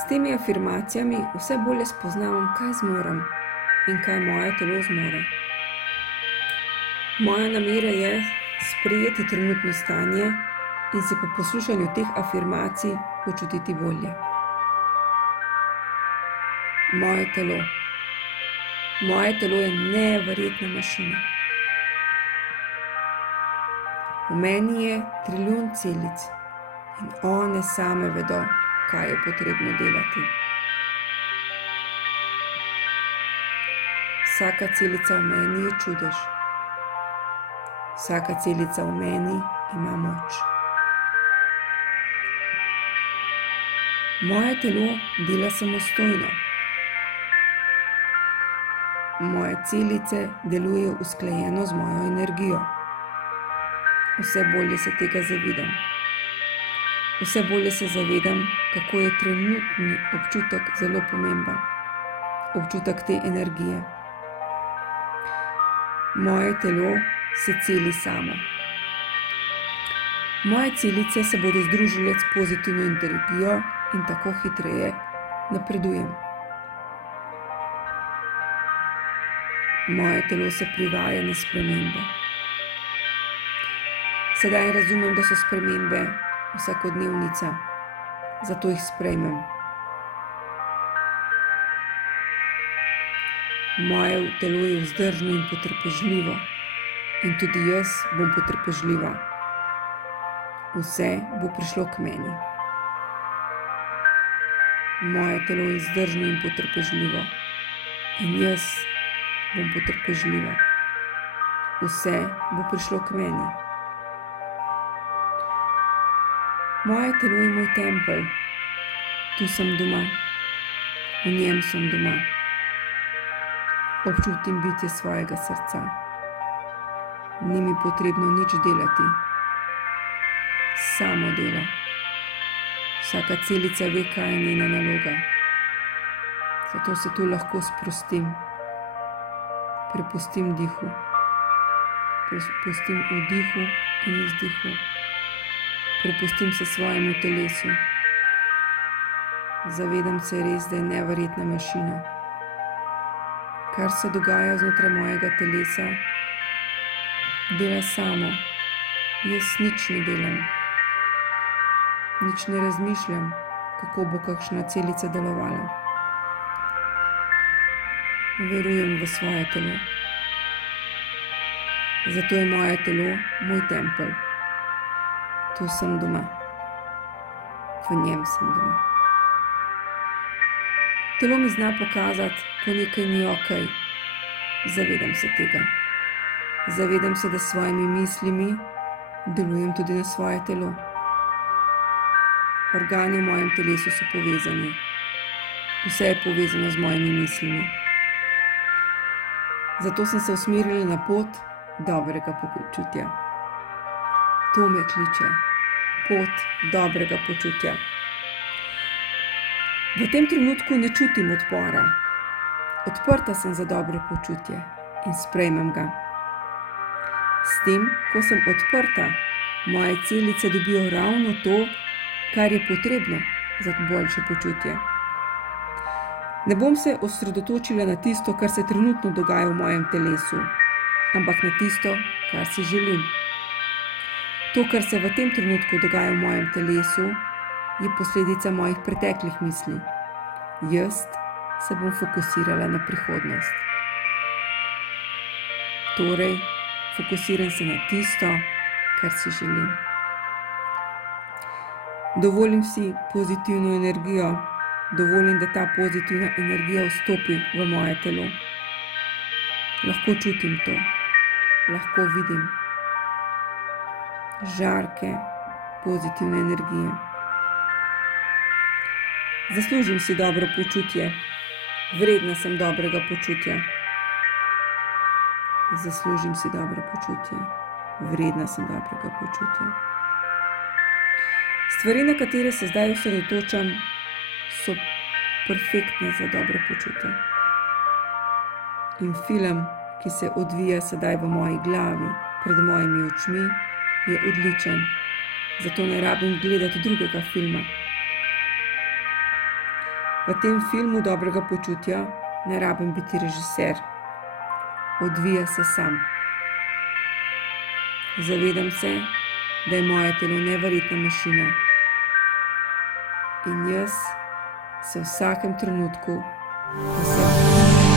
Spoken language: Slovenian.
S temi afirmacijami vse bolje spoznavam, kaj zmorem in kaj moje telo zmore. Moja namera je sprejeti trenutno stanje in se po poslušanju teh afirmacij počutiti bolje. Moje telo. Moje telo je neverjetna mašina. V meni je trilijon celic in one same vedo, kaj je potrebno delati. Vsaka celica v meni je čudež. Vsaka celica v meni ima moč. Moje telo dela samostojno. Moje celice delujejo usklajeno z mojo energijo. Vse bolje se tega zavedam. Vse bolje se zavedam, kako je trenutni občutek zelo pomemben. Občutek te energije. Moje telo se celi samo. Moje celice se bodo združile s pozitivno energijo in tako hitreje napredujem. Moje telo se privaja na spremembe. Sedaj razumem, da so spremembe vsakodnevnica, zato jih sprejmem. Moje telo je vzdržno in potrpežljivo in tudi jaz bom potrpežljiva. Vse bo prišlo k meni. Moje telo je vzdržno in potrpežljivo in jaz bom potrpežljiva. Vse bo prišlo k meni. Moje telo je moj tempelj. Tu sem doma. V njem sem doma. Občutim bitje svojega srca. Ni mi potrebno nič delati. Samo dela. Vsaka celica ve, kaj je njena naloga. Zato se tu lahko sprostim. Prepustim dihu. Prepustim vdihu in izdihu. Prepustim se svojemu telesu. Zavedam se res, da je neverjetna mašina. Kar se dogaja znotraj mojega telesa, dela samo. Jaz nič ne delam. Nič ne razmišljam, kako bo kakšna celica delovala. Verujem v svoje telo. Zato je moje telo moj tempelj. Tu sem doma. V njem sem doma. Telo mi zna pokazati, ko nekaj ni okej. Zavedam se tega. Zavedam se, da s svojimi mislimi delujem tudi na svoje telo. Organi v mojem telesu so povezani. Vse je povezano z mojimi mislimi. Zato sem se usmerila na pot dobrega počutja. To me kliče. Pot dobrega počutja. V tem trenutku ne čutim odpora. Odprta sem za dobro počutje in sprejmem ga. S tem, ko sem odprta, moje celice dobijo ravno to, kar je potrebno za boljše počutje. Ne bom se osredotočila na tisto, kar se trenutno dogaja v mojem telesu, ampak na tisto, kar si želim. To, kar se v tem trenutku dogaja v mojem telesu, je posledica mojih preteklih misli. Jaz se bom fokusirala na prihodnost. Torej, fokusiram se na tisto, kar si želim. Dovolim si pozitivno energijo. Dovolim, da ta pozitivna energija vstopi v moje telo. Lahko čutim to. Lahko vidim žarke pozitivne energije. Zaslužim si dobro počutje. Vredna sem dobrega počutja. Zaslužim si dobro počutje. Vredna sem dobrega počutja. Stvari, na katere se zdaj osredotočam, so perfektne za dobro počutje. In film, ki se odvija sedaj v moji glavi, pred mojimi očmi, je odličen. Zato ne rabim gledati drugega filma. V tem filmu dobrega počutja ne rabim biti režiser. Odvija se sam. Zavedam se, da je moje telo neverjetna mašina. In jaz se v vsakem trenutku, ko sem